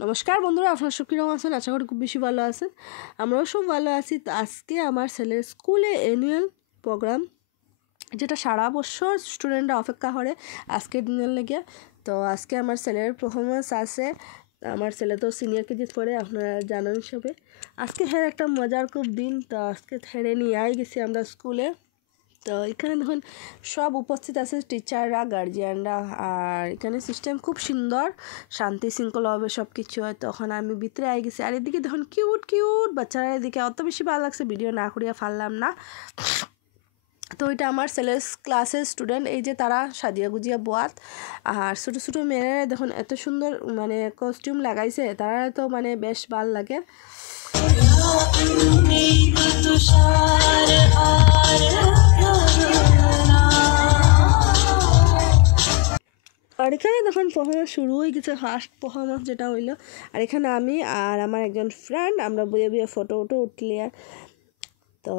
নমস্কার বন্ধুরা, আপনারা সব কীরকম আছেন? আশা করি খুব বেশি ভালো আছেন। আমরাও সব ভালো আছি। তো আজকে আমার ছেলের স্কুলে অ্যানুয়াল প্রোগ্রাম, যেটা সারা বছর স্টুডেন্টরা অপেক্ষা করে আজকের দিনের লেগে। তো আজকে আমার ছেলের পারফরমেন্স আছে। আমার ছেলে তো সিনিয়র কেজি পড়ে, আপনারা জানেন হিসেবে। আজকে হ্যাঁ একটা মজার খুব দিন। তো আজকে হেরে নিয়ে গেছি আমরা স্কুলে। তো এখানে দেখুন সব উপস্থিত আছে, টিচাররা, গার্জিয়ানরা। আর এখানে সিস্টেম খুব সুন্দর, শান্তি শৃঙ্খলাভাবে সব কিছু হয়। তখন আমি ভিতরে আই গেছি। আর এদিকে দেখুন কিউট কিউট বাচ্চারা, এদিকে অত বেশি ভালো লাগছে, ভিডিও না করিয়া পারলাম না। তো এটা আমার ছেলের ক্লাসের স্টুডেন্ট, এই যে তারা সাজিয়া গুজিয়া বোয়াত। আর ছোটো ছোটো মেয়েরা দেখুন এত সুন্দর মানে কস্টিউম লাগাইছে, তারা তো মানে বেশ ভাল লাগে। আর এখানে দেখুন পারফরমেন্স শুরু হয়ে গেছে, ফার্স্ট পারফরমেন্স যেটা হইলো। আর এখানে আমি আর আমার একজন ফ্রেন্ড আমরা বইয়ে বইয়ে ফটো উঠলি। তো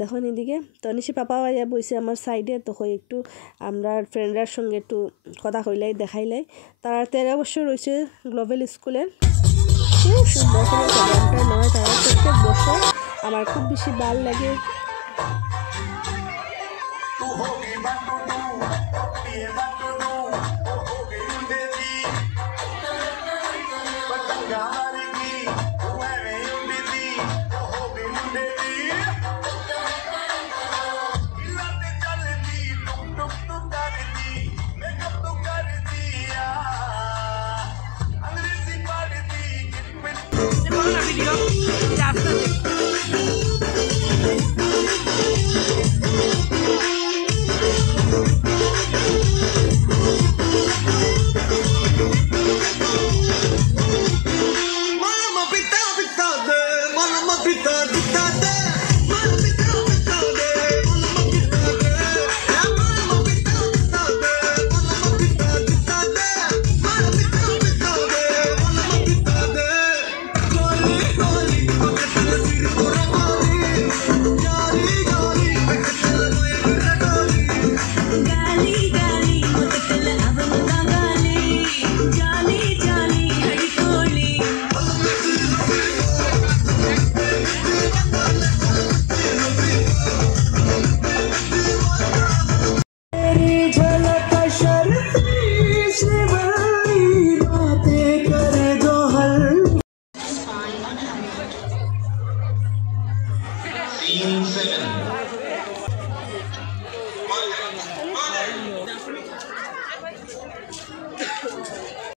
দেখুন এদিকে তো নিশি পাপা ভাইয়া বইছে আমার সাইডে। তো একটু আমরা ফ্রেন্ডরার সঙ্গে একটু কথা কইলাই, দেখাইলাই। তারা 13 বছর রয়েছে গ্লোবাল স্কুলের। খুব সুন্দর করে প্রোগ্রামটা নয়, তারা প্রত্যেক বছর আমার খুব বেশি ভালো লাগে। Video,